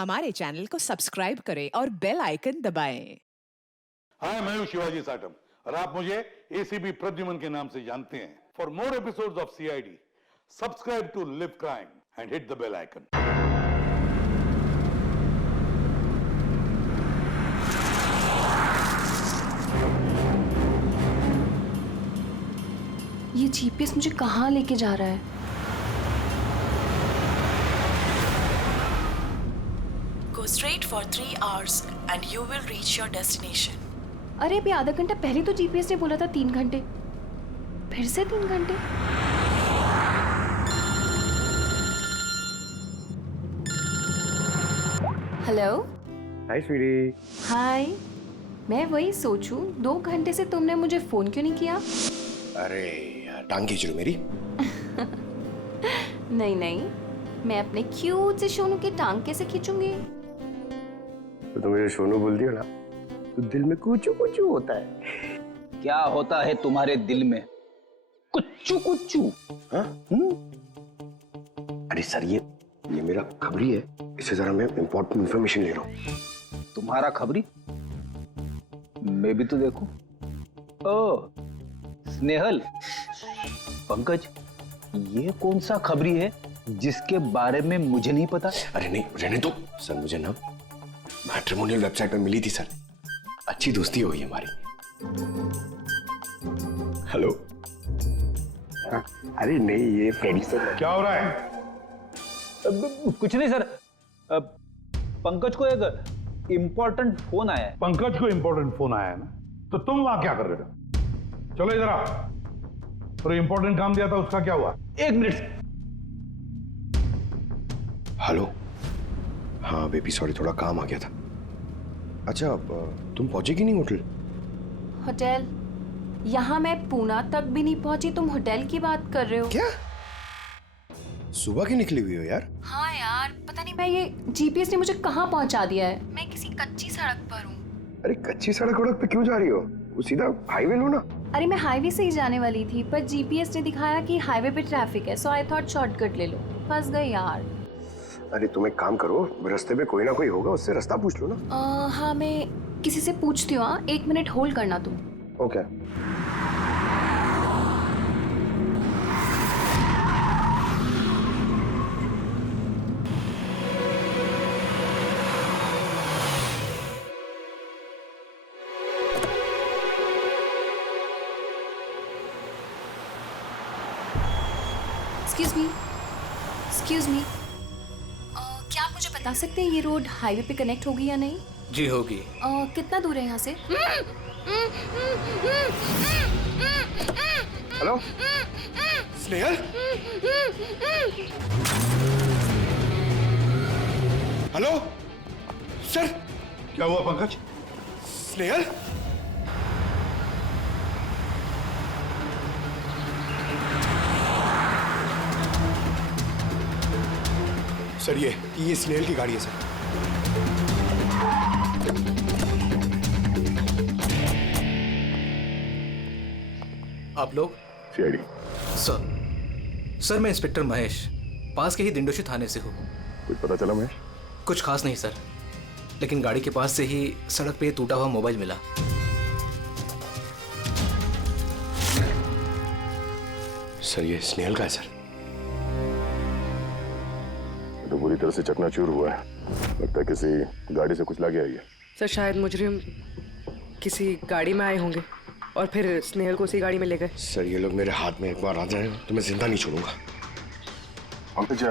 हमारे चैनल को सब्सक्राइब करें और बेल आइकन दबाएं। हाय, मैं हूं शिवाजी साटम और आप मुझे एसीपी प्रद्युमन के नाम से जानते हैं। For more episodes of CID, subscribe to live crime and hit the bell icon. ये जीपीएस मुझे कहाँ लेके जा रहा है? Go straight for 3 hours and you will reach your destination. अरे अभी आधा घंटा पहले तो जीपीएस ने बोला था 3 घंटे, फिर से 3 घंटे। हेलो। हाय स्वीटी। हाय। मैं वही सोचूं 2 घंटे से तुमने मुझे फोन क्यों नहीं किया? अरे यार, टांग खींच रही हो मेरी? नहीं, मैं अपने क्यूट से सोनू की टांग कैसे खींचूंगी? तो तुम मुझे सोनू बोलती हो ना, तो दिल में कुचू कुचू होता है। क्या होता है तुम्हारे दिल में? कुच्चू कुच्चू। हाँ? अरे सर, ये मेरा खबरी है, इससे जरा मैं इंपॉर्टेंट इंफॉर्मेशन ले रहा हूँ। तुम्हारा खबरी? मैं भी तो देखूं। ओ स्नेहल, पंकज, ये कौन सा खबरी है जिसके बारे में मुझे नहीं पता? अरे नहीं, रहने दो सर। मुझे ना मैट्रिमोनियल वेबसाइट पर मिली थी सर, अच्छी दोस्ती हो गई हमारी। हेलो। हाँ? अरे नहीं, ये फ्रेडी सर। क्या हो रहा है? कुछ नहीं सर, पंकज को एक इम्पोर्टेंट फोन आया है। पंकज को इंपॉर्टेंट फोन आया है ना, तो तुम वहां क्या कर रहे थे? चलो इधर आओ। तो इंपॉर्टेंट काम दिया था, उसका क्या हुआ? 1 मिनट। हेलो। हाँ बेबी, सॉरी, थोड़ा काम आ गया था। अच्छा, तुम पहुंचे कि नहीं होटल? होटल? यहाँ मैं पूना तक भी नहीं पहुंची, तुम होटल की बात कर रहे हो? क्या सुबह की निकली हुई हो यार? हाँ यार, पता नहीं, मैं ये जीपीएस ने मुझे कहाँ पहुंचा दिया है। मैं किसी कच्ची सड़क पर हूँ। अरे कच्ची सड़क पे क्यों जा रही हो? वो सीधा हाईवे लो ना। अरे मैं हाईवे से ही जाने वाली थी, पर जीपीएस ने दिखाया कि हाईवे पे ट्रैफिक है, सो आई थॉट शॉर्टकट ले लो। फंस गई यार। अरे तुम एक काम करो, रास्ते में कोई ना कोई होगा, उससे रास्ता पूछ लो ना। हाँ, मैं किसी से पूछती हूँ। 1 मिनट होल्ड करना तुम। ओके। एक्सक्यूज मी, क्या आप मुझे बता सकते हैं ये रोड हाईवे पे कनेक्ट होगी या नहीं? जी होगी। कितना दूर है यहाँ से? हेलो स्नेहल। Hello sir. क्या हुआ पंकज? स्नेहल। सर, ये स्नेहल की गाड़ी है सर। आप लोग? सीआईडी। सर मैं इंस्पेक्टर महेश, पास के ही दिंडोशी थाने से हूँ। कुछ पता चला महेश? कुछ खास नहीं सर, लेकिन गाड़ी के पास से ही सड़क पे टूटा हुआ मोबाइल मिला। सर, ये स्नेहल का है सर। तो बुरी तरह से चकनाचूर हुआ है, लगता है किसी गाड़ी से कुछ लग गया है। सर शायद मुजरिम किसी गाड़ी में आए होंगे और फिर स्नेहल को उसी गाड़ी में ले गए। सर, ये लोग मेरे हाथ में एक बार आ जाए तो मैं जिंदा नहीं छोड़ूंगा। पंकज,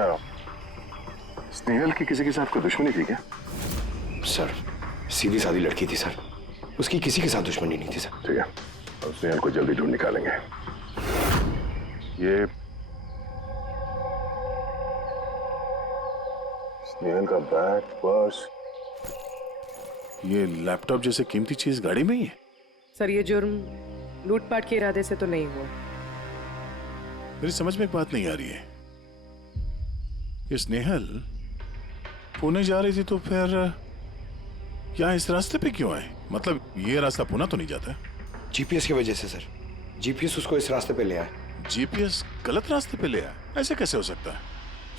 स्नेहल की किसी के साथ कोई दुश्मनी थी क्या? सर, सीधी सादी लड़की थी सर, उसकी किसी के साथ दुश्मनी नहीं थी सर। ठीक है, अब स्नेहल को जल्दी ढूंढ निकालेंगे। ये स्नेहल का बैग, पर्स, ये लैपटॉप जैसे कीमती चीज गाड़ी में ही है। सर ये जुर्म लूटपाट के इरादे से तो नहीं हुआ। मेरी समझ में एक बात नहीं आ रही है, ये स्नेहल पुणे जा रही थी तो फिर यहाँ इस रास्ते पे क्यों आए? मतलब ये रास्ता पुणे तो नहीं जाता? जीपीएस की वजह से सर, जीपीएस उसको इस रास्ते पे ले आए। जीपीएस गलत रास्ते पे ले आया, ऐसे कैसे हो सकता है?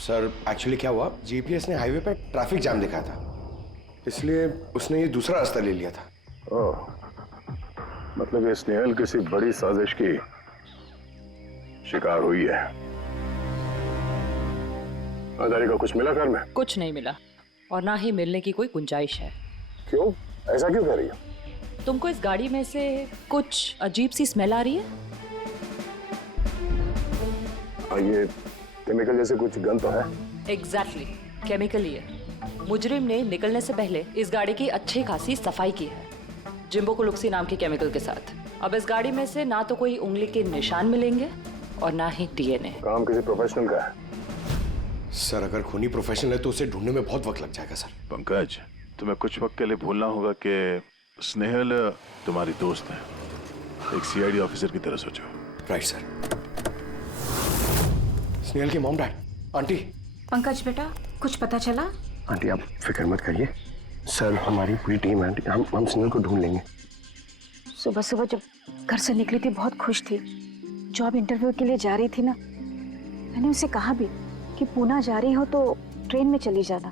सर एक्चुअली क्या हुआ, जीपीएस ने हाईवे पे ट्रैफिक जाम दिखाया था, इसलिए उसने ये दूसरा रास्ता ले लिया था। ओह, मतलब ये स्नेहल किसी बड़ी साजिश की शिकार हुई है। आधारी का कुछ मिला घर में? कुछ नहीं मिला और ना ही मिलने की कोई गुंजाइश है। क्यों, ऐसा क्यों कह रही हो? तुमको इस गाड़ी में से कुछ अजीब सी स्मेल आ रही है? ये केमिकल जैसे कुछ गंध तो है। एग्जैक्टली, केमिकल ही है। मुजरिम ने निकलने से पहले इस गाड़ी की अच्छी खासी सफाई की है, जिम्बो कुलुक्सी नाम के केमिकल के साथ। अब इस गाड़ी में से ना तो कोई उंगली के निशान मिलेंगे और ना ही डीएनए। काम किसी प्रोफेशनल का है। सर अगर खूनी प्रोफेशनल है तो उसे ढूंढने में बहुत वक्त लग जाएगा सर। पंकज, तुम्हें कुछ वक्त के लिए भूलना होगा कि स्नेहल तुम्हारी दोस्त है, एक सीआईडी ऑफिसर की तरह सोचो। Right sir. स्नेहल के मॉम डैड, आंटी। पंकज बेटा, कुछ पता चला? आंटी आप फिक्र मत करिए, सर हमारी पूरी टीम है आंटी, हम स्नेहल को ढूंढ लेंगे। सुबह सुबह जब घर से निकली थी बहुत खुश थी, जॉब इंटरव्यू के लिए जा रही थी ना, मैंने उसे कहा भी कि पूना जा रही हो तो ट्रेन में चली जाना,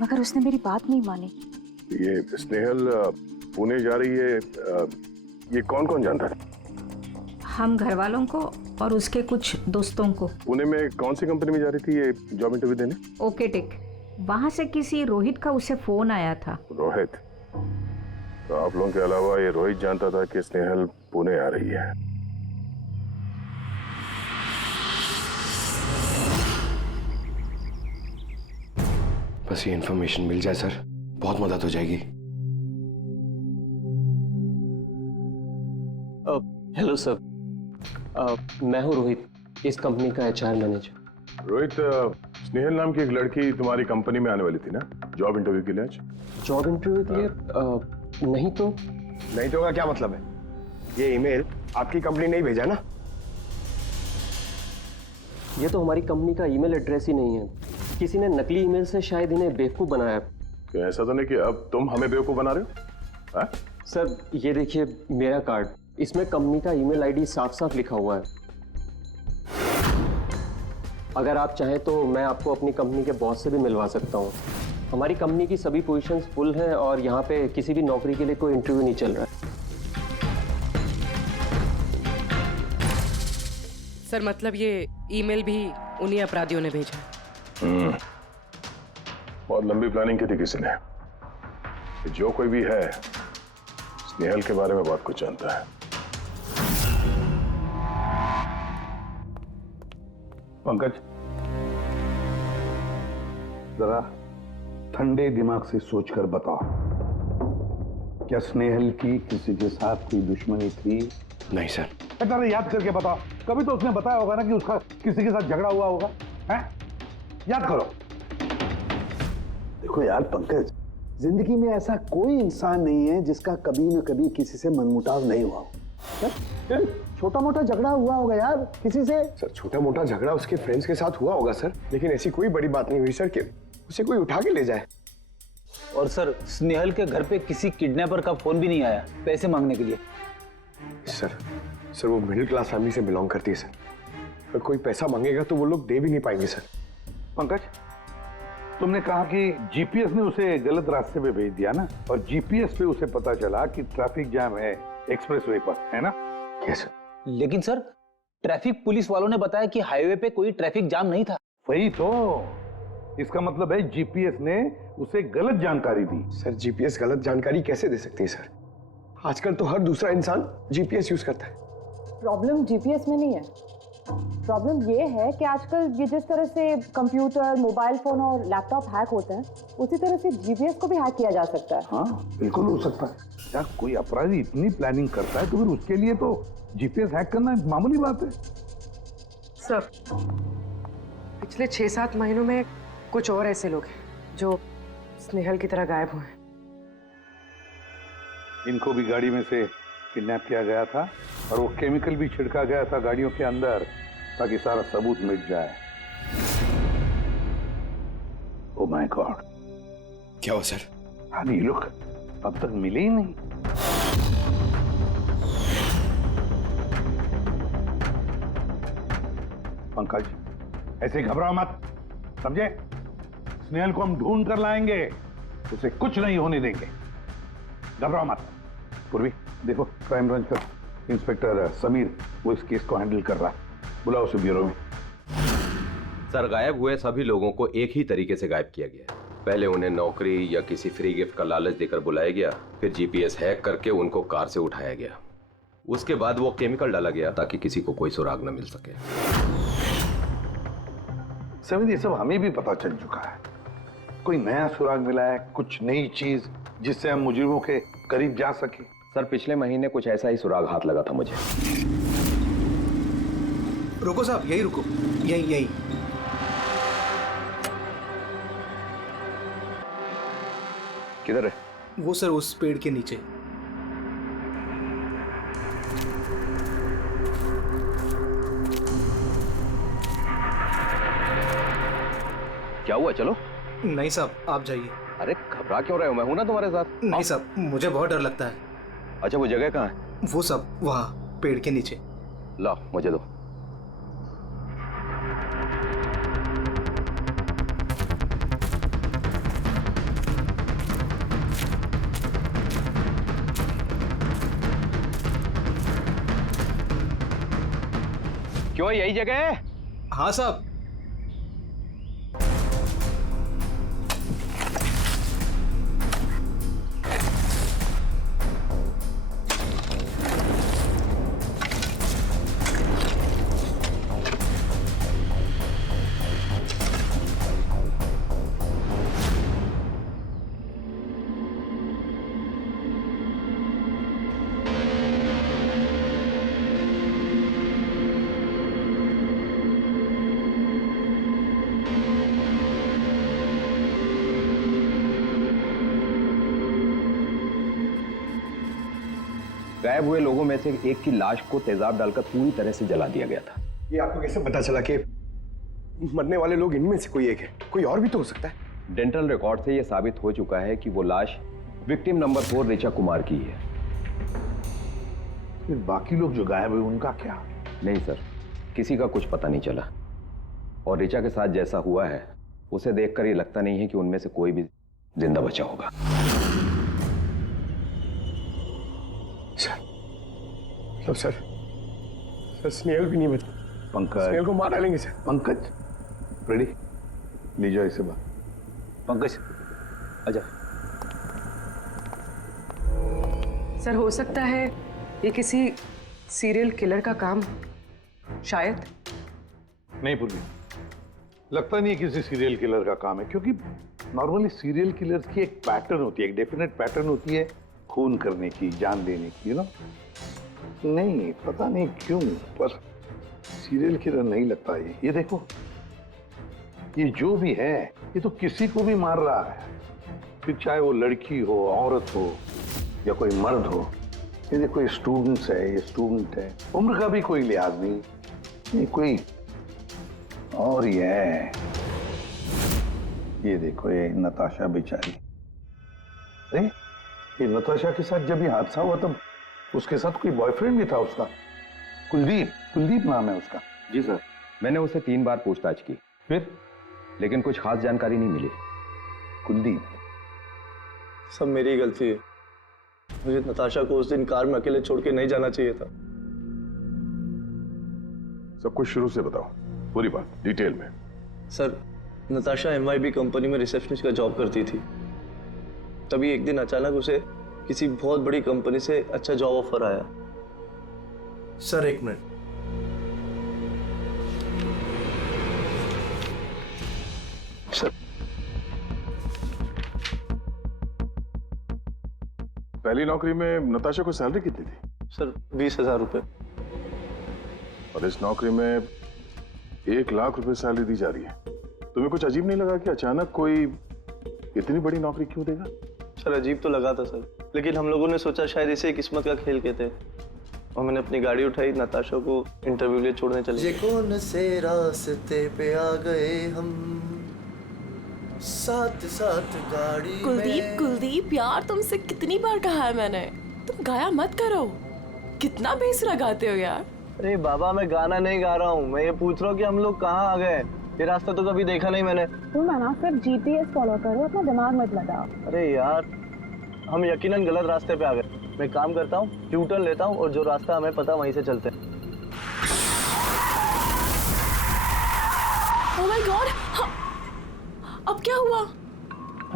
मगर उसने मेरी बात नहीं मानी। ये स्नेहल पुणे जा रही है, ये कौन कौन जानता है? हम घर वालों को और उसके कुछ दोस्तों को। पुणे में कौन सी कंपनी में जा रही थी ये जॉब इंटरव्यू देने? ओके टिक, वहाँ से किसी रोहित का उसे फोन आया था। रोहित? तो आप लोगों के अलावा ये रोहित जानता था कि स्नेहल पुणे आ रही है। बस ये इन्फॉर्मेशन मिल जाए सर, बहुत मदद हो जाएगी। हेलो सर, मैं हूँ रोहित, इस कंपनी का एचआर मैनेजर। रोहित, स्नेहल नाम की एक लड़की तुम्हारी कंपनी में आने वाली थी ना जॉब इंटरव्यू के लिए आज? जॉब इंटरव्यू के लिए? नहीं तो। नहीं तो का क्या मतलब है? ये ईमेल आपकी कंपनी ने ही भेजा ना? ये तो हमारी कंपनी का ईमेल एड्रेस ही नहीं है, किसी ने नकली ईमेल से शायद इन्हें बेवकूफ़ बनाया। क्या ऐसा तो नहीं कि अब तुम हमें बेवकूफ़ बना रहे हो? सर ये देखिए मेरा कार्ड, इसमें कंपनी का ईमेल आईडी साफ साफ लिखा हुआ है। अगर आप चाहें तो मैं आपको अपनी कंपनी के बॉस से भी मिलवा सकता हूँ। हमारी कंपनी की सभी पोजीशंस फुल हैं और यहाँ पे किसी भी नौकरी के लिए कोई इंटरव्यू नहीं चल रहा है। सर मतलब ये ईमेल भी उन्हीं अपराधियों ने भेजा है। बहुत लंबी प्लानिंग की थी किसी ने। जो कोई भी है स्नेहल के बारे में बहुत कुछ जानता है। पंकज, जरा ठंडे दिमाग से सोचकर बताओ, क्या स्नेहल की किसी के साथ कोई दुश्मनी थी? नहीं सर। जरा याद करके बताओ, कभी तो उसने बताया होगा ना कि उसका किसी के साथ झगड़ा हुआ होगा, हैं? याद करो। देखो यार पंकज, जिंदगी में ऐसा कोई इंसान नहीं है जिसका कभी न कभी किसी से मनमुटाव नहीं हुआ हो। छोटा मोटा झगड़ा हुआ होगा यार किसी से। सर छोटा मोटा झगड़ा उसके फ्रेंड्स के साथ हुआ होगा सर, लेकिन ऐसी कोई बड़ी बात नहीं हुई सर कि उसे कोई उठा के ले जाए। और सर स्नेहल के घर पे किसी किडनैपर का फोन भी नहीं आया पैसे मांगने के लिए। सर वो मिडिल क्लास फैमिली से बिलोंग करती है सर, अगर कोई पैसा मांगेगा तो वो लोग दे भी नहीं पाएंगे सर। पंकज, तुमने कहा कि जीपीएस ने उसे गलत रास्ते पे भेज दिया ना, और जीपीएस पे उसे पता चला कि ट्रैफिक जाम है एक्सप्रेसवे पर, है ना? Yes sir. लेकिन सर ट्रैफिक पुलिस वालों ने बताया कि हाईवे पे कोई ट्रैफिक जाम नहीं था। वही तो, इसका मतलब है जीपीएस ने उसे गलत जानकारी दी। सर जीपीएस गलत जानकारी कैसे दे सकती है सर? आजकल तो हर दूसरा इंसान जीपीएस यूज करता है। प्रॉब्लम जीपीएस में नहीं है, प्रॉब्लम ये है कि आजकल ये जिस तरह से कंप्यूटर, मोबाइल फोन और लैपटॉप हैक होते हैं, उसी तरह से जीपीएस को भी हैक किया जा सकता है। हाँ बिल्कुल हो सकता है। क्या कोई अपराधी इतनी प्लानिंग करता है तो फिर उसके लिए तो जीपीएस हैक करना एक मामूली बात है। सर पिछले 6-7 महीनों में कुछ और ऐसे लोग हैं जो स्नेहल की तरह गायब हुए हैं। इनको भी गाड़ी में से किडनैप किया गया था और वो केमिकल भी छिड़का गया था गाड़ियों के अंदर ताकि सारा सबूत मिट जाए। ओह माय गॉड, क्या हुआ सर? अरे ये लोग अब तक मिले ही नहीं। पंकज, ऐसे घबराओ मत, समझे? स्नेहल को हम ढूंढ कर लाएंगे, उसे कुछ नहीं होने देंगे, घबराओ मत। पूर्वी देखो, क्राइम ब्रांच का इंस्पेक्टर समीर वो इस केस को हैंडल कर रहा है, बुलाओ उसे ब्यूरो में। सर, गायब हुए सभी लोगों को एक ही तरीके से गायब किया गया। पहले उन्हें नौकरी या किसी फ्री गिफ्ट का लालच देकर बुलाया गया, फिर जीपीएस हैक करके उनको कार से उठाया गया। उसके बाद वो केमिकल डाला गया ताकि किसी को कोई सुराग न मिल सके। समीर, ये सब हमें भी पता चल चुका है। कोई नया सुराग मिला है, कुछ नई चीज जिससे हम मुजरिमों के करीब जा सके? सर, पिछले महीने कुछ ऐसा ही सुराग हाथ लगा था मुझे। रुको साहब, यही रुको, यही। किधर है? वो सर उस पेड़ के नीचे। क्या हुआ? चलो। नहीं साहब, आप जाइए। अरे घबरा क्यों रहे हो? मैं हूं ना तुम्हारे साथ। नहीं साहब, मुझे बहुत डर लगता है। अच्छा, वो जगह कहाँ है? वो सब वहाँ पेड़ के नीचे। लाओ, मुझे दो। क्यों, यही जगह है? हाँ साहब। गायब हुए लोगों में से एक की लाश को तेजाब डालकर पूरी तरह से जला दिया गया था। ये आपको कैसे पता चला कि मरने वाले लोग इनमें से कोई एक है? कोई और भी तो हो सकता है। डेंटल रिकॉर्ड से यह साबित हो चुका है कि वो लाश विक्टिम नंबर 4 ऋचा कुमार की है। फिर बाकी लोग जो गायब हुए उनका क्या? नहीं सर, किसी का कुछ पता नहीं चला। और ऋचा के साथ जैसा हुआ है उसे देखकर ये लगता नहीं है कि उनमें से कोई भी जिंदा बचा होगा। सर स्नेहल भी नहीं बचा। पंकज, स्नेहल को मार डालेंगे सर। पंकज, रेडी? ले जाओ इसे बाहर। पंकज, आजा। सर, हो सकता है ये किसी सीरियल किलर का काम, शायद। नहीं पूर्वी, लगता नहीं है किसी सीरियल किलर का काम है, क्योंकि नॉर्मली सीरियल किलर्स की एक पैटर्न होती है, एक डेफिनेट पैटर्न होती है खून करने की, जान देने की, ना। नहीं, पता नहीं क्यों, पर सीरियल किलर नहीं लगता ये देखो, ये जो भी है ये तो किसी को भी मार रहा है, फिर चाहे वो लड़की हो, औरत हो या कोई मर्द हो। ये देखो, ये स्टूडेंट्स है, ये स्टूडेंट है, उम्र का भी कोई लिहाज नहीं, ये कोई और ही है। ये देखो, ये नताशा बेचारी। अरे ये नताशा के साथ जब ये हादसा हुआ तब उसके साथ कोई बॉयफ्रेंड भी था उसका, कुलदीप नाम है उसका। जी सर, मैंने उससे 3 बार पूछताछ की, फिर लेकिन कुछ खास जानकारी नहीं मिली। कुलदीप? सब मेरी गलती है, मुझे नताशा को उस दिन कार में अकेले छोड़ के नहीं जाना चाहिए था। सब कुछ शुरू से बताओ, पूरी बात डिटेल में। सर, नताशा MYB कंपनी में रिसेप्शनिस्ट का जॉब करती थी। तभी एक दिन अचानक उसे किसी बहुत बड़ी कंपनी से अच्छा जॉब ऑफर आया। Sir, 1 minute. सर, पहली नौकरी में नताशा को सैलरी कितनी थी? सर, 20,000 रुपए। और इस नौकरी में 1 लाख रुपए सैलरी दी जा रही है। तुम्हें कुछ अजीब नहीं लगा कि अचानक कोई इतनी बड़ी नौकरी क्यों देगा? सर, अजीब तो लगा था सर, लेकिन हम लोगों ने सोचा शायद इसे किस्मत का खेल कहते हैं, और मैंने अपनी गाड़ी उठाई, नताशा को इंटरव्यू लिए छोड़ने चले। कौन से रास्ते पे आ गए हम, साथ साथ गाड़ी। कुलदीप यार, तुमसे कितनी बार कहा है मैंने, तुम गाया मत करो, कितना बेसुरा गाते हो यार। अरे बाबा, मैं गाना नहीं गा रहा हूँ, मैं ये पूछ रहा हूँ कि हम लोग कहाँ आ गए। ये रास्ता तो कभी देखा नहीं मैंने। तुम है ना सिर्फ जीपीएस फॉलो करो, अपना दिमाग मत लगाओ। अरे यार, हम यकीनन गलत रास्ते पे आ गए। मैं काम करता हूँ, यू टर्न लेता हूँ और जो रास्ता हमें पता वहीं से चलते हैं। ओह माय गॉड, अब क्या हुआ?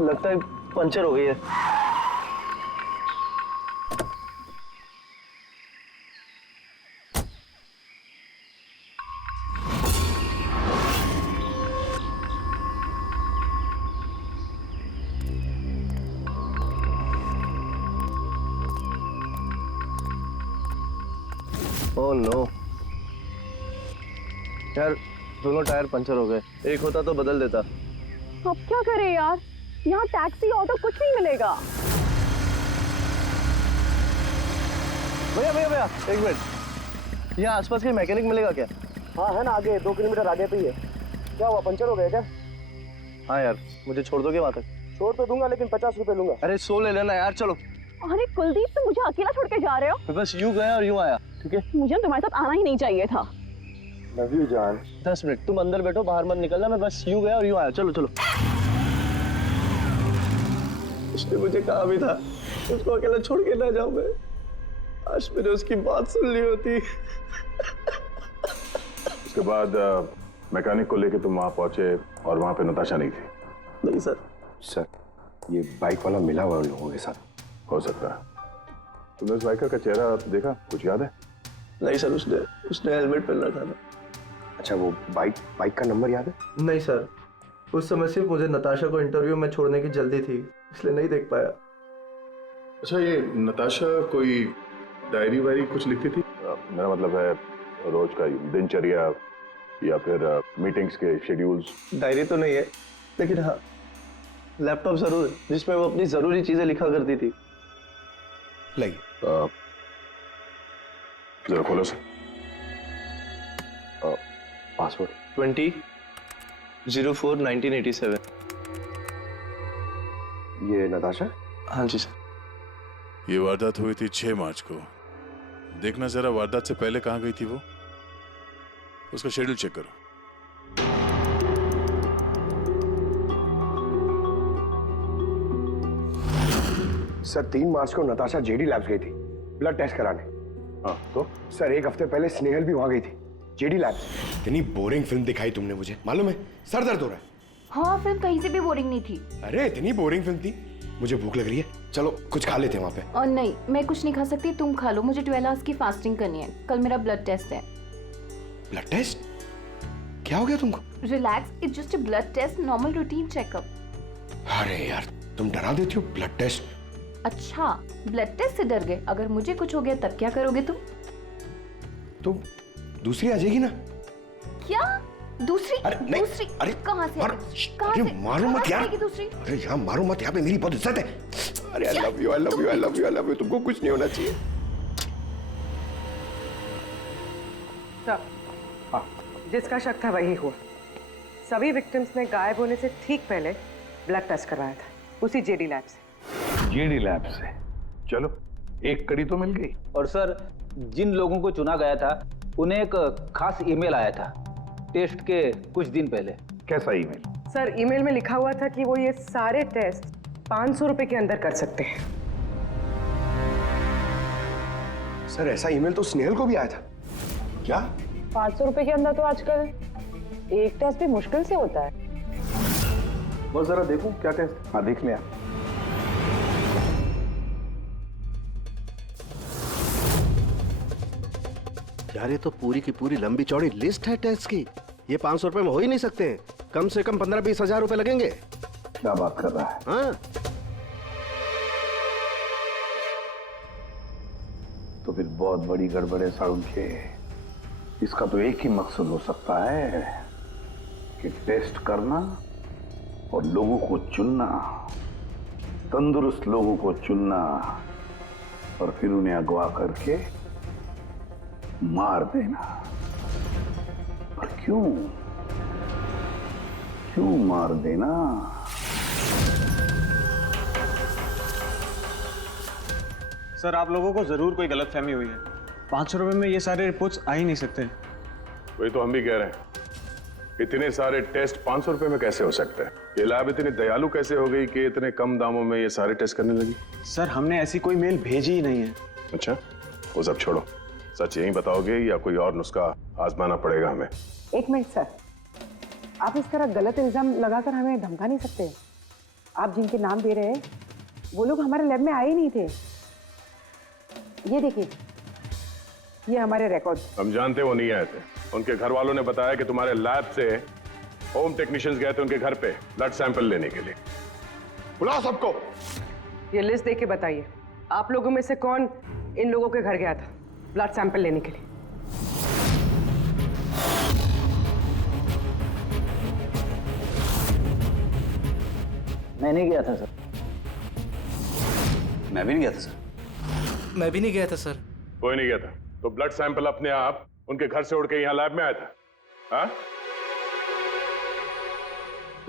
लगता है पंचर हो गई है। ओह नो यार, दोनों टायर पंचर हो गए। एक होता तो बदल देता। अब क्या करें यार, यहाँ टैक्सी ऑटो कुछ नहीं मिलेगा। भैया भैया भैया, एक मिनट, यहाँ आसपास कोई मैकेनिक मिलेगा क्या? हाँ है ना, आगे 2 किलोमीटर आगे पे ही है। क्या हुआ, पंचर हो गया क्या? हाँ यार, मुझे छोड़ दोगे वहाँ तक? छोड़ तो दूंगा, लेकिन 50 रुपए लूंगा। अरे 100 ले लेना यार, चलो। अरे कुलदीप, तुम मुझे अकेला छोड़ के जा रहे हो? मैं बस यूं गया और यूं आया, ठीक है? मुझे तुम्हारे साथ आना ही नहीं चाहिए था। लव यू जान। 10 मिनट तुम अंदर बैठो, बाहर मत निकलना। मैं बस यूं गया और यूं आया। चलो चलो। उसने मुझे कहा भी था उसको अकेला छोड़ के ना जाऊं मैं। आज मैंने उसकी बात सुन ली होती। उसके बाद मैकेनिक को लेके तुम वहां पहुंचे और वहां पे नताशा नहीं थी? नहीं सर। सर, ये बाइक वाला मिला हुआ लोगों के साथ। हो सकता है। तुमने उस बाइकर का चेहरा देखा, कुछ याद है? नहीं सर, उसने हेलमेट पहन रखा था। अच्छा, वो बाइक का नंबर याद है? नहीं सर, उस समय सिर्फ मुझे नताशा को इंटरव्यू में छोड़ने की जल्दी थी, इसलिए नहीं देख पाया। अच्छा, ये नताशा कोई डायरी वायरी कुछ लिखती थी? मेरा मतलब है रोज का दिनचर्या या फिर मीटिंग्स के शेड्यूल्स। डायरी तो नहीं है, लेकिन हाँ लैपटॉप जरूर है जिसमें वो अपनी जरूरी चीजें लिखा करती थी। लाइक जरा खोलो सर। पासवर्ड 20/04/1987। ये नताशा? हाँ जी सर। ये वारदात हुई थी 6 मार्च को। देखना जरा वारदात से पहले कहाँ गई थी वो, उसका शेड्यूल चेक करो। सर, 3 मार्च को नताशा जेडी लैब्स गई थी ब्लड टेस्ट कराने। हाँ तो? सर, 1 हफ्ते पहले स्नेहल भी वहां गई थी जेडी लैब्स। इतनी बोरिंग फिल्म दिखाई तुमने मुझे, मालूम है? सर दर्द हो रहा है। हाँ, फिल्म कहीं से भी बोरिंग नहीं थी। अरे इतनी बोरिंग फिल्म थी। मुझे भूख लग रही है, चलो कुछ खा लेते हैं वहां पे। और नहीं, मैं कुछ नहीं खा सकती, तुम खा लो। मुझे 12 आवर्स की फास्टिंग करनी है। कल मेरा ब्लड टेस्ट है। Blood test? क्या हो गया तुमको? Relax, it's just a blood test, normal routine checkup. अरे यार, तुम डरा देती हो। Blood test? अच्छा, ब्लड टेस्ट से डर गए? अगर मुझे कुछ हो गया तब क्या करोगे तुम? तो दूसरी आ जाएगी ना? क्या दूसरी? अरे नहीं, दूसरी अरे कहाँ से? अरे मारो मत यार। दूसरी? अरे यहाँ मारो मत, यहाँ पे मेरी बहुत इज्जत है। अरे I love you, I love you, I love you, I love you. तुमको कुछ नहीं होना चाहिए। जिसका शक था वही हुआ। सभी विक्टिम्स ने गायब होने से ठीक पहले ब्लड टेस्ट करवाया था, उसी जेडी लैब से। जेडी लैब से? चलो, एक कड़ी तो मिल गई। और सर, जिन लोगों को चुना गया था उन्हें एक खास ईमेल आया था टेस्ट के कुछ दिन पहले। कैसा ईमेल? सर, ईमेल में लिखा हुआ था कि वो ये सारे टेस्ट 500 रुपए के अंदर कर सकते हैं। सर, ऐसा ईमेल तो स्नेहल को भी आया था। क्या 500 रुपए के अंदर तो आजकल एक टेस्ट भी मुश्किल से होता है। बस जरा देखो क्या टेस्ट। हाँ, देख लिया। यार, ये तो पूरी की पूरी लंबी चौड़ी लिस्ट है टेस्ट की। ये 500 रुपए में हो ही नहीं सकते। कम से कम 15-20 हजार रुपए लगेंगे। क्या बात कर रहा है? हाँ, तो फिर बहुत बड़ी गड़बड़ है सारुण के। इसका तो एक ही मकसद हो सकता है कि टेस्ट करना और लोगों को चुनना, तंदुरुस्त लोगों को चुनना और फिर उन्हें अगवा करके मार देना। पर क्यों मार देना? सर, आप लोगों को जरूर कोई गलतफहमी हुई है। 500 रुपए में ये सारे रिपोर्ट्स आ ही नहीं सकते। वही तो हम भी कह रहे हैं। इतने सारे टेस्ट 500 रुपए में कैसे हो सकते हैं? ये लैब इतनी दयालु कैसे हो गई कि इतने कम दामों में ये सारे टेस्ट करने लगी? सर हमने ऐसी कोई मेल भेजी ही नहीं है। अच्छा, वो सब छोड़ो, सच यही बताओगे या कोई और नुस्खा आजमाना पड़ेगा हमें? एक मिनट सर, आप इस तरह गलत इल्जाम लगाकर हमें धमका नहीं सकते। आप जिनके नाम दे रहे हैं वो लोग हमारे लैब में आए ही नहीं थे। ये देखिए, ये हमारे रिकॉर्ड। हम जानते वो नहीं आए थे। उनके घर वालों ने बताया कि तुम्हारे लैब से होम टेक्नीशियंस गए थे उनके घर पे ब्लड सैंपल लेने के लिए। बुलाओ सबको। ये लिस्ट देख के बताइए, आप लोगों में से कौन इन लोगों के घर गया था ब्लड सैंपल लेने के लिए? मैं नहीं गया था सर। मैं भी नहीं गया था सर। मैं भी नहीं गया था सर। कोई नहीं गया था तो ब्लड सैंपल अपने आप उनके घर से उड़ के यहाँ लैब में आया था? हाँ?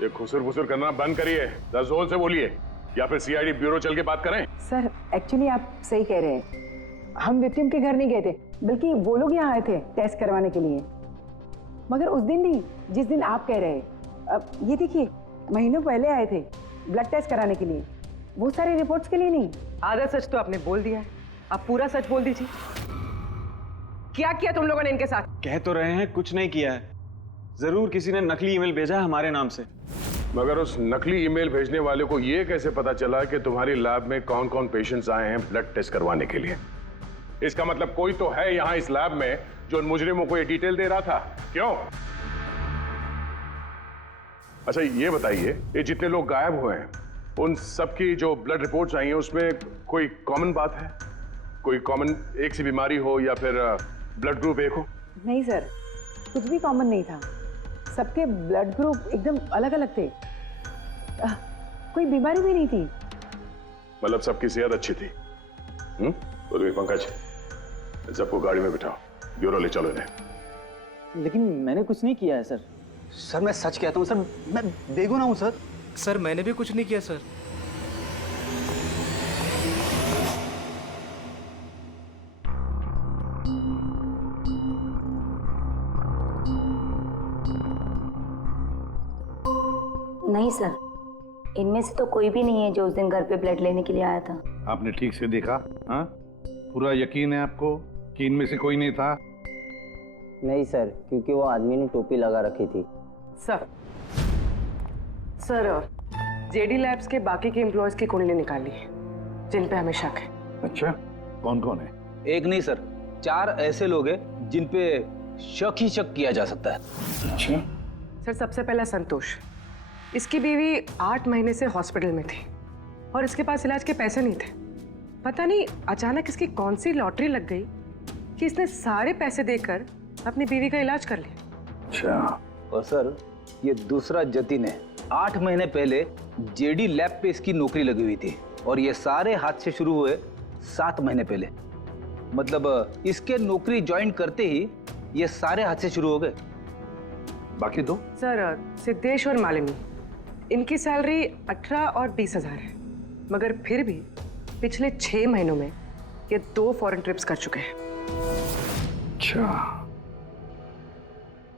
ये खुसुर-फुसुर करना बंद करिए, जोर से बोलिए, या फिर सीआईडी ब्यूरो चल के बात करें। सर एक्चुअली आप सही कह रहे हैं, हम विक्टिम के घर नहीं गए थे, बल्कि वो लोग यहाँ आए थे टेस्ट करवाने के लिए। मगर उस दिन नहीं जिस दिन आप कह रहे हैं। अब ये देखिए, महीनों पहले आए थे ब्लड टेस्ट कराने के लिए, वो सारे रिपोर्ट्स के लिए नहीं। आधा सच तो आपने बोल दिया है, आप पूरा सच बोल दीजिए। क्या किया तुम लोगों ने इनके साथ? कह तो रहे हैं कुछ नहीं किया है, जरूर किसी ने नकली ईमेल भेजा है हमारे नाम से। मगर उस नकली ईमेल भेजने वाले को ये कैसे पता चला कि तुम्हारी लैब में कौन कौन पेशेंट्स आए हैं ब्लड टेस्ट करवाने के लिए? इसका मतलब कोई तो है यहाँ इस लैब में जो उन मुजरिमों को ये डिटेल दे रहा था। क्यों? अच्छा ये बताइए, ये जितने लोग गायब हुए हैं उन सबकी जो ब्लड रिपोर्ट्स आई हैं उसमें कोई कॉमन बात है? कोई कॉमन एक सी बीमारी हो या फिर ब्लड ग्रुप एक हो? नहीं सर, कुछ भी कॉमन नहीं था। सबके ब्लड ग्रुप एकदम अलग अलग थे। कोई बीमारी भी नहीं थी। मतलब सबकी सेहत अच्छी थी? तो पंकज, सबको गाड़ी में बिठाओ, ब्यूरो ले चलो इन्हें। लेकिन मैंने कुछ नहीं किया है सर। सर मैं सच कहता हूँ सर, मैं बेगुनाह हूँ सर। सर मैंने भी कुछ नहीं किया सर। नहीं सर, इनमें से तो कोई भी नहीं है जो उस दिन घर पे ब्लड लेने के लिए आया था। आपने ठीक से देखा? हाँ, पूरा यकीन है आपको कि इनमें से कोई नहीं था? नहीं सर, क्योंकि वो आदमी ने टोपी लगा रखी थी। सर जेडी लैब्स के बाकी के एम्प्लॉयज की कुंडली निकाली है जिन पे हमें शक है। अच्छा, कौन कौन है? एक नहीं सर, 4 ऐसे लोग हैं जिन पे शक ही शक किया जा सकता है। अच्छा सर, सबसे पहला संतोष, इसकी बीवी 8 महीने से हॉस्पिटल में थी और इसके पास इलाज के पैसे नहीं थे। पता नहीं अचानक इसकी कौन सी लॉटरी लग गई कि इसने सारे पैसे देकर अपनी बीवी का इलाज कर लिया। अच्छा, और सर ये दूसरा जतिन है। 8 महीने पहले जेडी लैब पे इसकी नौकरी लगी हुई थी और ये सारे हादसे शुरू हुए 7 महीने पहले। मतलब इसके नौकरी ज्वाइन करते ही ये सारे हादसे शुरू हो गए। बाकी दो? सर सिद्धेश और मालिनी, इनकी सैलरी 18 और 20 हजार है, मगर फिर भी पिछले 6 महीनों में ये 2 फॉरेन ट्रिप्स कर चुके हैं। अच्छा,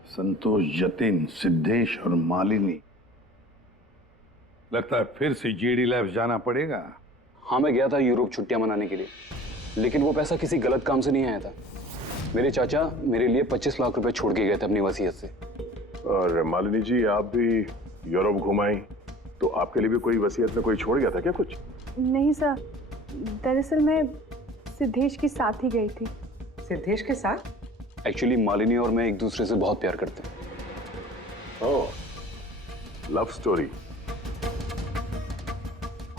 संतोष, जतिन, सिद्धेश और मालिनी, लगता है फिर से जेडी लैब्स जाना पड़ेगा। हाँ, मैं गया था यूरोप छुट्टियां मनाने के लिए, लेकिन वो पैसा किसी गलत काम से नहीं आया था। मेरे चाचा मेरे लिए 25 लाख रुपए छोड़ के गए थे अपनी वसीयत से। और मालिनी जी, आप भी यूरोप घुमाई तो आपके लिए भी कोई वसीयत में कोई छोड़ गया था क्या कुछ? नहीं सर, दरअसल मैं सिद्धेश के साथ ही गई थी। सिद्धेश के साथ? एक्चुअली मालिनी और मैं एक दूसरे से बहुत प्यार करते हैं। ओह, लव स्टोरी।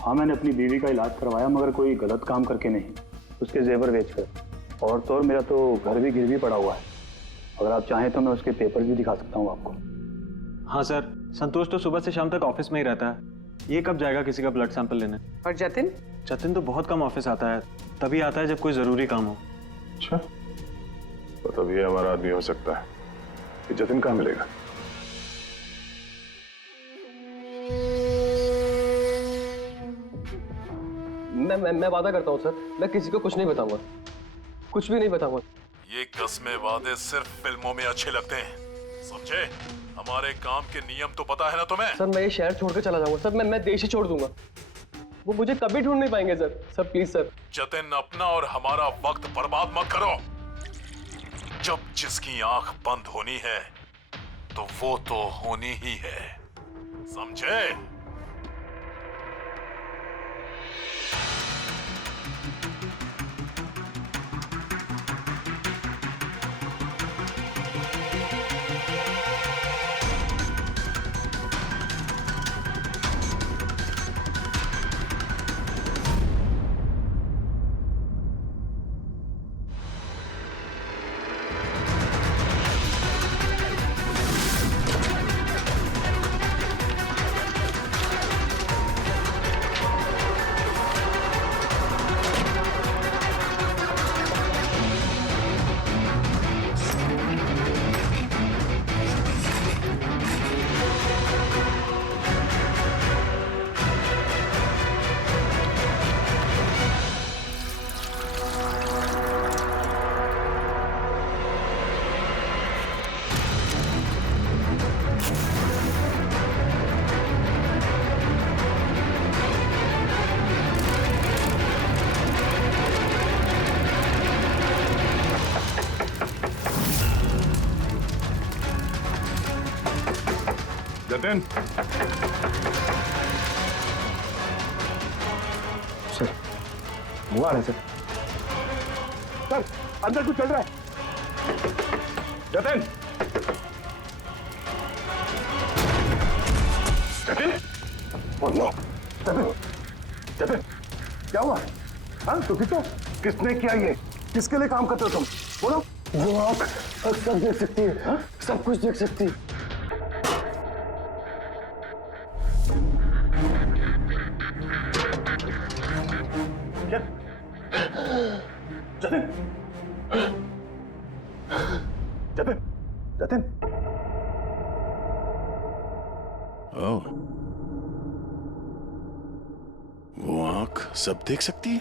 हाँ, मैंने अपनी बीवी का इलाज करवाया, मगर कोई गलत काम करके नहीं, उसके जेवर बेचकर। और तो और मेरा तो घर भी गिरवी पड़ा हुआ है। अगर आप चाहें तो मैं उसके पेपर भी दिखा सकता हूँ आपको। हाँ सर, संतोष तो सुबह से शाम तक ऑफिस में ही रहता है। ये कब जाएगा किसी का ब्लड सैंपल लेने? और जतिन? जतिन तो बहुत कम ऑफिस आता है, तभी आता है जब कोई जरूरी काम हो। अच्छा, तो तब ये हमारा आदमी हो सकता है। कि जतिन कहाँ मिलेगा? मैं वादा करता हूँ सर, मैं किसी को कुछ नहीं बताऊंगा, कुछ भी नहीं बताऊंगा। ये कस्में वादे सिर्फ फिल्मों में अच्छे लगते हैं, समझे? हमारे काम के नियम तो पता है ना तुम्हें? सर मैं ये शहर छोड़ के चला जाऊंगा सर, मैं देश ही छोड़ दूंगा। वो मुझे कभी ढूंढ नहीं पाएंगे sir. Sir please sir. Jatin, अपना और हमारा वक्त बर्बाद मत करो। जब जिसकी आंख बंद होनी है तो वो तो होनी ही है, समझे? जतिन, सर वो आ रहे सर। सर अंदर कुछ चल रहा है। Jatin, Jatin, oh no! जतिन, जतिन, क्या हुआ? हाँ तो किसने किया ये? किसके लिए काम करते हो तुम? बोलो। वो आँख सब देख सकती है, हाँ? सब कुछ देख सकती है। जतिन, जतिन, जतिन। ओह, वो आंख सब देख सकती है?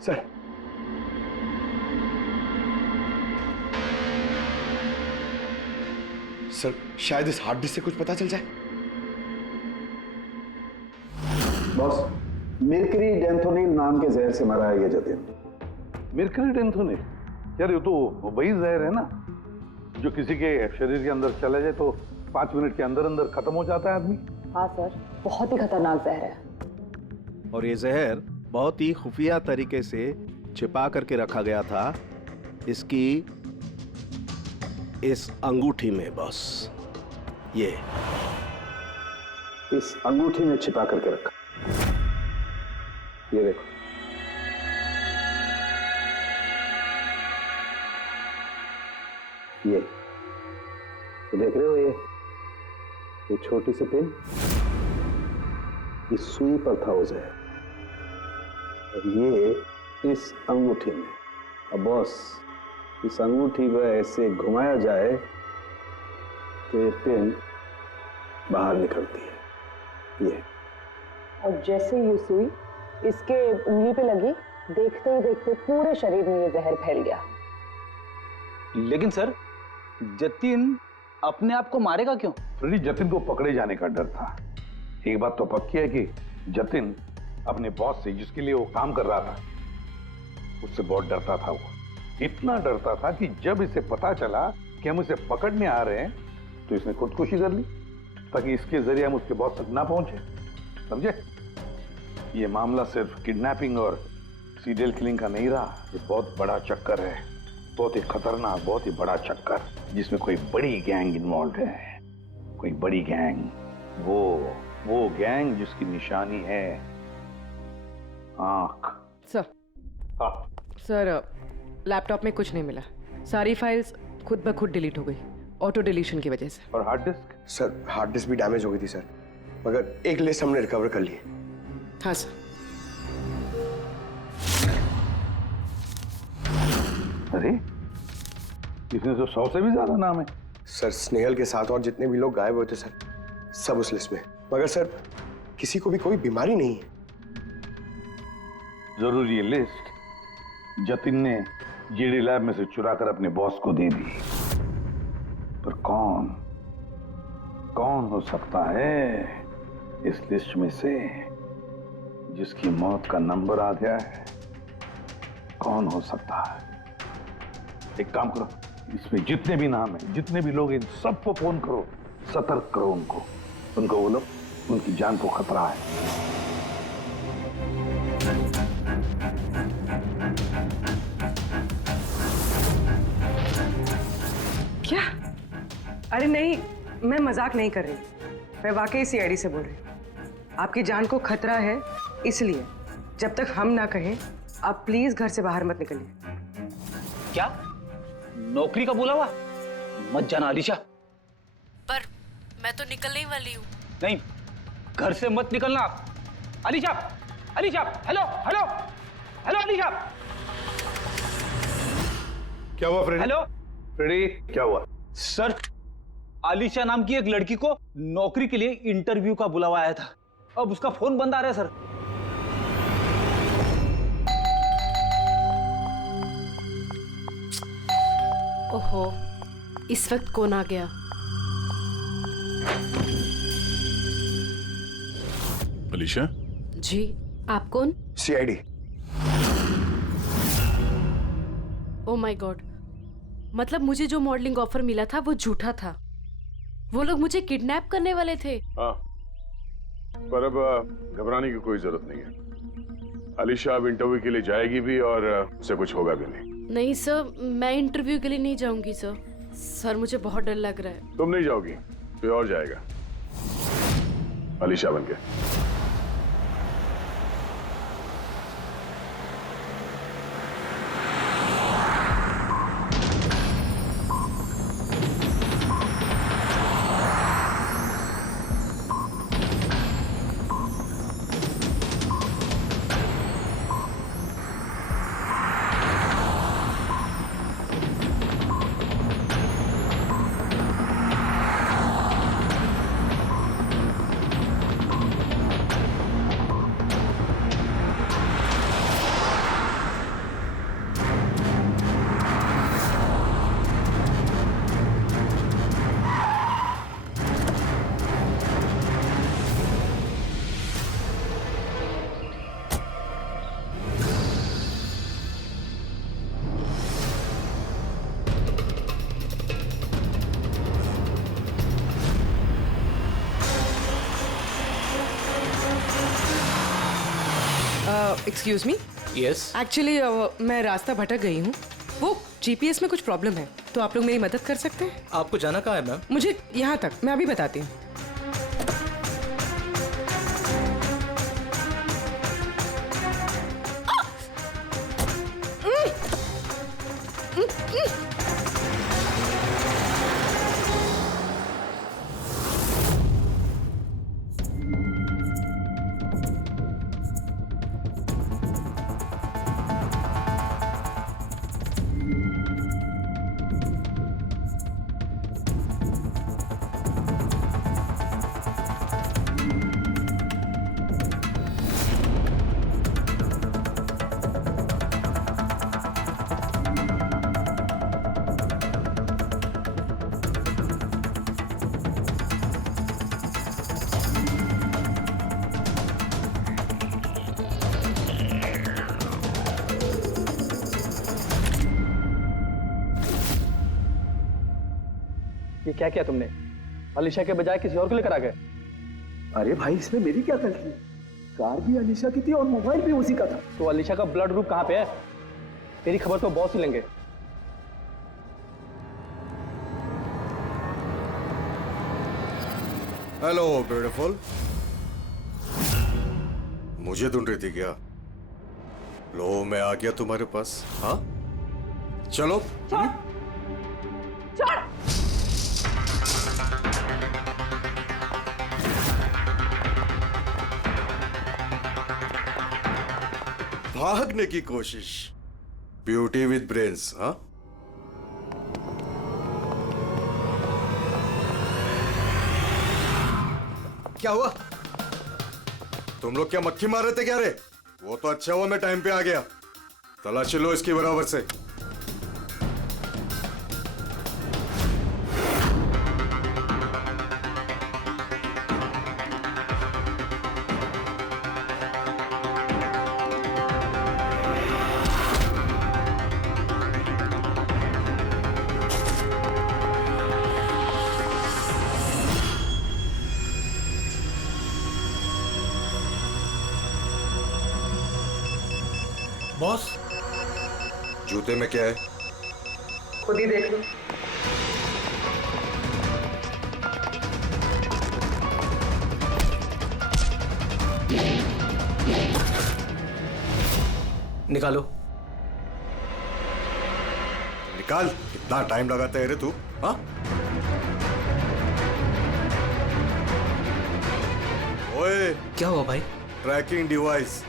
सर सर शायद इस हार्ड डिस्क से कुछ पता चल जाए। बॉस, मिर्करी डेंथोनिल नाम के जहर से मरा है ये जतिन। मिर्करी डेंथोनिल? यार ये तो वही जहर है ना जो किसी के शरीर के अंदर चला जाए तो 5 मिनट के अंदर अंदर खत्म हो जाता है आदमी। हाँ सर, बहुत ही खतरनाक जहर है। और ये जहर बहुत ही खुफिया तरीके से छिपा करके रखा गया था इसकी इस अंगूठी में बॉस। ये इस अंगूठी में छिपा करके रखा। ये देखो, ये देख रहे हो? ये छोटी सी पिन, इस सुई पर था वो जहर, और ये इस अंगूठी में। अब बॉस, इस अंगूठी को ऐसे घुमाया जाए तो ये पिन बाहर निकलती है। ये और जैसे ये सुई इसके उंगली पे लगी, देखते ही देखते पूरे शरीर में ये जहर फैल गया। लेकिन सर, जतिन अपने आप को मारेगा क्यों? फ्रेडी, जतिन को पकड़े जाने का डर था। एक बात तो पक्की है कि जतिन अपने बॉस से, जिसके लिए वो काम कर रहा था, उससे बहुत डरता था। वो इतना डरता था कि जब इसे पता चला कि हम इसे पकड़ने आ रहे हैं तो इसने खुदकुशी कर ली ताकि इसके जरिए हम उसके बॉस तक ना पहुंचे। समझे? ये मामला सिर्फ किडनैपिंग और सीरियल किलिंग का नहीं रहा, ये बहुत बड़ा चक्कर है, बहुत ही खतरनाक, बहुत ही बड़ा चक्कर, जिसमें कोई बड़ी गैंग इन्वॉल्व है। कोई बड़ी गैंग, वो गैंग जिसकी निशानी है आंख। सर, हाँ सर, लैपटॉप में कुछ नहीं मिला। सारी फाइल्स खुद ब खुद डिलीट हो गई, ऑटो डिलीशन की वजह से। और hard disk? Sir hard disk भी डैमेज हो गई थी सर, मगर एक लिस्ट हमने रिकवर कर ली है। हाँ सर। अरे इसमें तो 100 से भी ज्यादा नाम है। सर स्नेहल के साथ और जितने भी लोग गायब हुए थे सर, सब उस लिस्ट में। मगर सर किसी को भी कोई बीमारी नहीं है। जरूर ये लिस्ट जतिन ने जीडी लैब में से चुरा कर अपने बॉस को दे दी। पर कौन हो सकता है इस लिस्ट में से जिसकी मौत का नंबर आ गया है? कौन हो सकता है? एक काम करो, इसमें जितने भी नाम हैं, जितने भी लोग, इन सबको फोन करो, सतर्क करो उनको बोलो उनकी जान को खतरा है। क्या? अरे नहीं, मैं मजाक नहीं कर रही, मैं वाकई सीआईडी से बोल रही हूँ। आपकी जान को खतरा है, इसलिए जब तक हम ना कहें आप प्लीज घर से बाहर मत निकलिए। क्या नौकरी का बोला हुआ? मत जाना अलीशा। पर मैं तो निकलने ही वाली हूँ। नहीं, घर से मत निकलना। Alisha, Alisha, hello hello hello Alisha. क्या हुआ फ्रेडी? हेलो फ्रेडी, क्या हुआ? सर, अलीशा नाम की एक लड़की को नौकरी के लिए इंटरव्यू का बुलावा आया था। अब उसका फोन बंद आ रहा है सर। ओहो, इस वक्त कौन आ गया? अलीशा? जी, आप कौन? सीआईडी। ओ माय गॉड, मतलब मुझे जो मॉडलिंग ऑफर मिला था वो झूठा था। वो लोग मुझे किडनैप करने वाले थे। हाँ, पर अब घबराने की कोई जरूरत नहीं है। अलीशा अब इंटरव्यू के लिए जाएगी भी और उसे कुछ होगा भी नहीं। नहीं सर, मैं इंटरव्यू के लिए नहीं जाऊंगी सर। सर, मुझे बहुत डर लग रहा है। तुम नहीं जाओगी, कोई और जाएगा अलीशा बनके। Excuse me. यस। एक्चुअली मैं रास्ता भटक गई हूँ। वो जीपीएस में कुछ प्रॉब्लम है, तो आप लोग मेरी मदद कर सकते हैं? आपको जाना कहाँ है मैम? मुझे यहाँ तक, मैं अभी बताती हूँ। ये क्या किया तुमने? अलीशा के बजाय किसी और को लेकर आ गए? अरे भाई, इसमें मेरी क्या गलती? कार भी अलीशा की थी और मोबाइल भी उसी का था। तो अलीशा का ब्लड ग्रुप कहाँ पे है? तेरी खबर तो बॉस ही लेंगे। हेलो ब्यूटीफुल, मुझे ढूंढ रही थी क्या? लो, मैं आ गया तुम्हारे पास। हाँ, चलो। भागने की कोशिश। Beauty with brains. हाँ, क्या हुआ? तुम लोग क्या मक्खी मार रहे थे क्या रे? वो तो अच्छा हुआ मैं टाइम पे आ गया। तलाशी लो इसकी बराबर से। बॉस, जूते में क्या है? खुद ही देख लो। निकालो। निकाल। कितना टाइम लगाता है रे तू? हाँ? ओए, क्या हुआ भाई? Tracking device.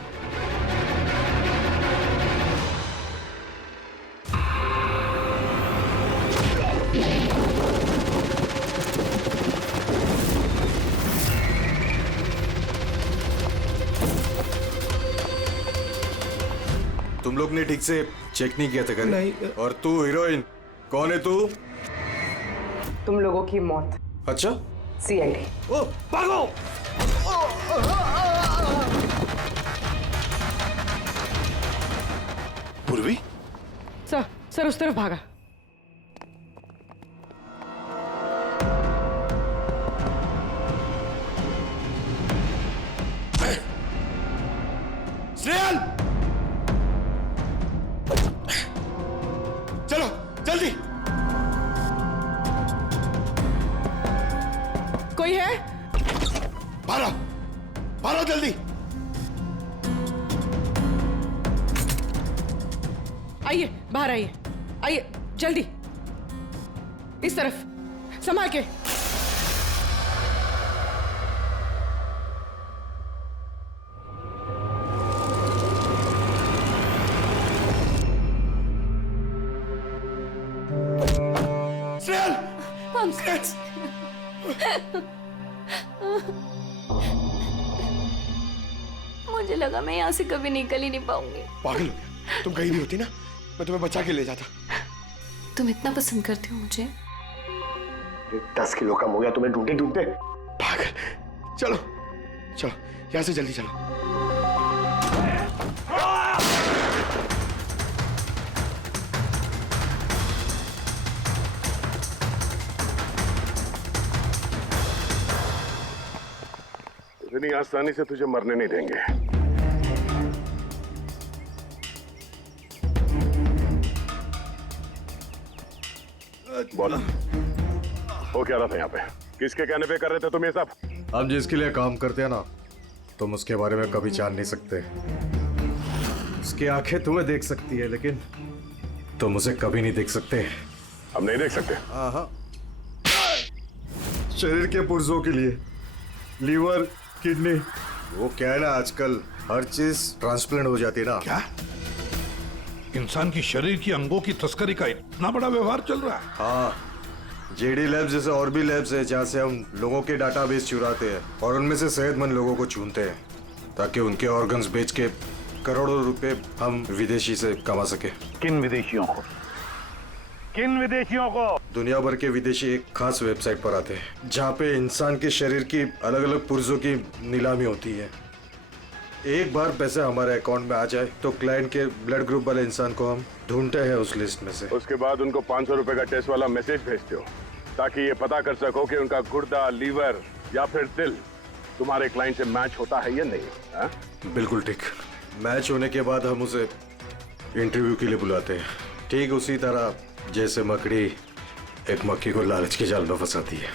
तुम लोग ने ठीक से चेक नहीं किया था घर? नहीं। और तू हीरोइन, कौन है तू? तुम लोगों की मौत। अच्छा? CID। ओ, भागो! पूर्वी? सर उस तरफ भागा। स्नेहल! चलो जल्दी। कोई है? भारो, भारो जल्दी। आइए, बाहर आइए, आइए जल्दी, इस तरफ, संभाल के। पंकज, मुझे लगा मैं यहाँ से कभी निकल ही नहीं पाऊंगी। पागल हो गया? तुम कहीं भी होती ना, मैं तुम्हें बचा के ले जाता। तुम इतना पसंद करते हो मुझे? 10 किलो कम हो गया तुम्हें ढूंढते ढूंढते। पागल। चलो चलो यहाँ से जल्दी चलो। इतनी आसानी से तुझे मरने नहीं देंगे। बोलो, हो क्या रहा था यहाँ पे? किसके कहने पे कर रहे थे तुम ये सब? हम जिसके लिए काम करते हैं ना, तुम उसके बारे में कभी जान नहीं सकते। उसकी आंखें तुम्हें देख सकती है, लेकिन तुम उसे कभी नहीं देख सकते। हम नहीं देख सकते? हाँ। शरीर के पुर्जों के लिए लीवर, किडनी, वो क्या है ना, आजकल हर चीज ट्रांसप्लांट हो जाती है ना। क्या? इंसान की शरीर की अंगों की तस्करी का इतना बड़ा व्यवहार चल रहा है? हाँ, जेडी लैब्स जैसे और भी लैब्स है जहाँ से हम लोगों के डाटाबेस चुराते हैं और उनमें से सेहतमंद लोगों को चुनते हैं ताकि उनके ऑर्गन्स बेच के करोड़ों रुपए हम विदेशी से कमा सके। किन विदेशियों को? किन विदेशियों को? दुनिया भर के विदेशी एक खास वेबसाइट पर आते हैं जहाँ पे इंसान के शरीर की अलग अलग पुर्जों की नीलामी होती है। एक बार पैसे हमारे अकाउंट में आ जाए तो क्लाइंट के ब्लड ग्रुप वाले इंसान को हम ढूंढते हैं उस लिस्ट में से। उसके बाद उनको 500 रुपए का टेस्ट वाला मैसेज भेजते हो ताकि ये पता कर सको कि उनका गुर्दा, लीवर या फिर दिल तुम्हारे क्लाइंट से मैच होता है या नहीं। हा? बिल्कुल ठीक। मैच होने के बाद हम उसे इंटरव्यू के लिए बुलाते हैं, ठीक उसी तरह जैसे मकड़ी एक मक्खी को लालच के जाल में फंसाती है।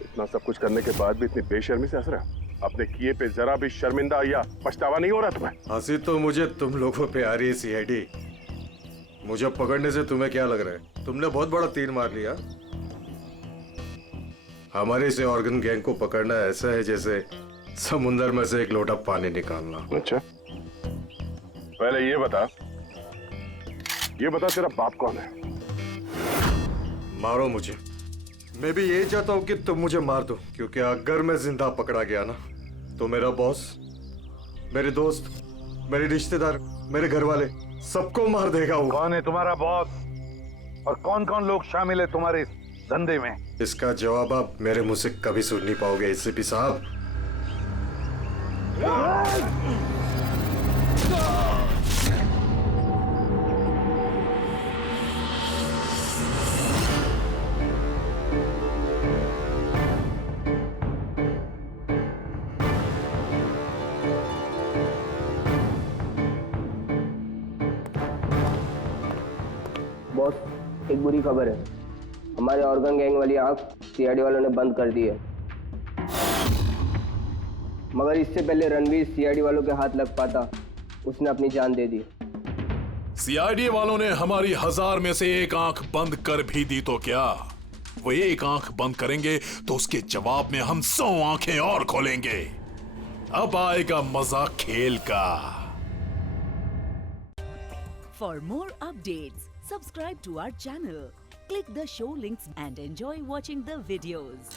इतना सब कुछ करने के बाद भी इतनी बेशर्मी से हंस रहा? अपने किए पे जरा भी शर्मिंदा या पछतावा नहीं हो रहा तुम्हें? हंसी तो मुझे तुम लोगों पे आ रही है सीआईडी। मुझे पकड़ने से तुम्हें क्या लग रहा है? तुमने बहुत बड़ा तीर मार लिया। हमारे से ऑर्गन गैंग को पकड़ना ऐसा है जैसे समुंदर में से एक लोटा पानी निकालना। अच्छा, पहले ये बता तेरा बाप कौन है? मारो मुझे। मैं भी यही चाहता हूँ कि तुम मुझे मार दो, क्योंकि अगर मैं जिंदा पकड़ा गया ना तो मेरा बॉस, मेरे दोस्त, मेरे रिश्तेदार, मेरे घर वाले सबको मार देगा वो। कौन है तुम्हारा बॉस और कौन कौन लोग शामिल है तुम्हारे इस धंधे में? इसका जवाब आप मेरे मुंह से कभी सुन नहीं पाओगे एसीपी साहब। बॉस, एक बुरी खबर है। हमारे ऑर्गन गैंग वाली आंख सीआईडी वालों ने बंद कर दी है। मगर इससे पहले रणवीर सीआईडी वालों के हाथ लग पाता, उसने अपनी जान दे दी। सीआईडी वालों ने हमारी 1000 में से एक आंख बंद कर भी दी तो क्या, वो एक आंख बंद करेंगे तो उसके जवाब में हम 100 आंखें और खोलेंगे। अब आएगा मजा खेल का। For more updates, subscribe to our channel, click the show links and enjoy watching the videos.